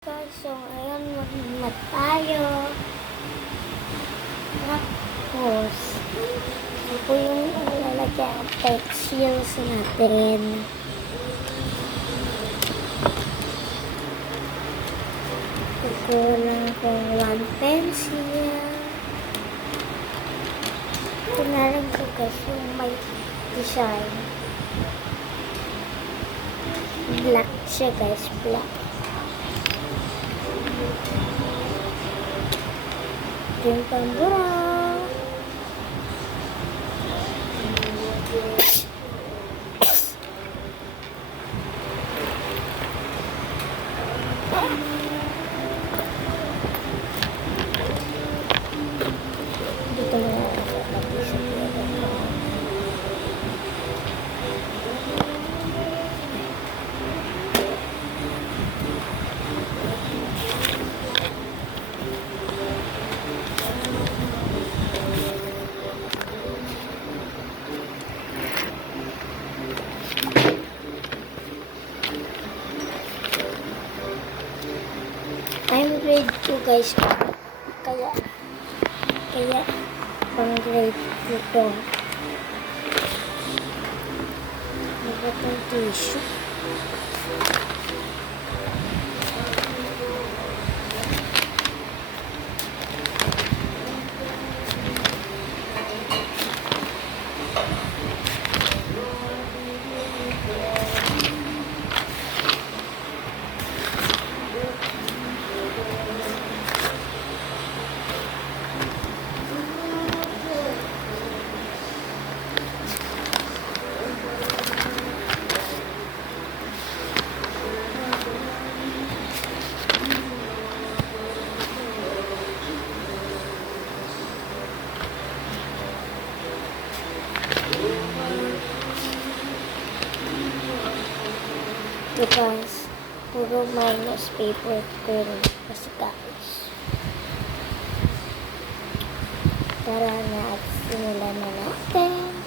Guys, so ngayon mag-mat tayo. Tapos, ito po yung lalagyan ng pencils natin. Kukulang kong 1 pencil. Ito na lang po guys yung may design. Black siya guys, black. Yung pambura. Dito na natin sa I'm grade 2 guys. Kaya pang grade 2 to. Magandang tissue. Guys, puro minus paper ko rin kasi guys. Tara na at simulan na natin.